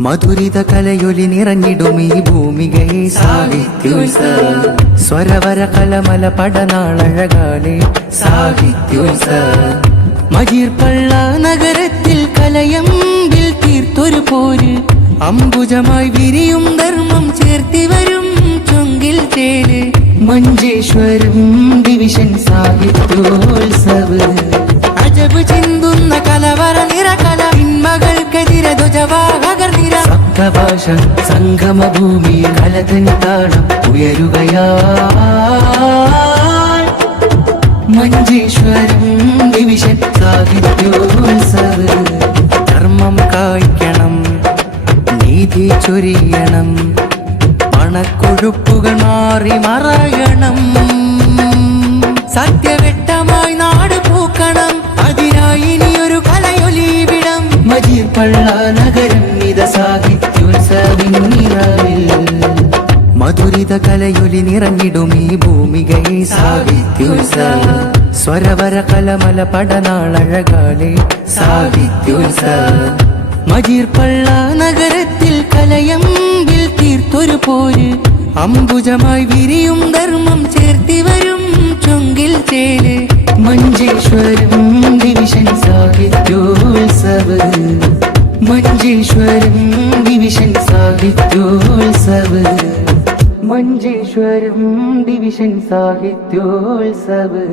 മധുരിത കലയൊലി നിറഞ്ഞിടും ഈ ഭൂമികയെ സാഹിത്യോത്സവം സ്വരവര കലമല പടനാളഴകാലെ സാഹിത്യോത്സവം മജീർപ്പള്ള നഗരത്തിൽ കലയമ്പിൽ തീർത്തൊരു പോര് അംബുജമായി വിരിയും ധർമ്മം ചേർത്തി വരും ചൊങ്കിൽ ചേര് മഞ്ചേശ്വരം ഡിവിഷൻ സാഹിത്യോത്സവം അജബ് ചിന്തുന്ന കലവര നിറകല ഇന്മകൾക്കെതിരെ ധ്വജവാഹകർ നിര സപ്തഭാഷ സംഗമഭൂമി കലതൻ താളം ഉയരുകയാ മഞ്ചേശ്വരം ഡിവിഷൻ സാഹിത്യോത്സവം ധർമ്മം കായ്ക്കണം നീതി ചൊരിയണം മണക്കൊഴുപ്പുകൾ മാറി മറയണം സത്യവെട്ടമായി നാട് പൂക്കണം അതിനായി ഇനിയൊരു കലയൊലിവിടം മജീർപ്പള്ള നഗരം ഇത സാഹിത്യോത്സവിൻ നിറവിൽ മധുരിത കലയൊലി നിറഞ്ഞിടും ഈ ഭൂമികയെ സാഹിത്യോത്സവം സ്വരവര കലമല പടനാളഴകാലെ സാഹിത്യോത്സവം മജീർപ്പള്ള നഗരത്തിൽ കലയമ്പിൽ തീർത്തൊരു പോര് അംബുജമായി വിരിയും ധർമ്മം ചേർത്തി വരും ചൊങ്കിൽ ചേര് Manjeshwaram division Sahityotsavam Manjeshwaram division Sahityotsavam Manjeshwaram division സാഹിത്യോത്സവം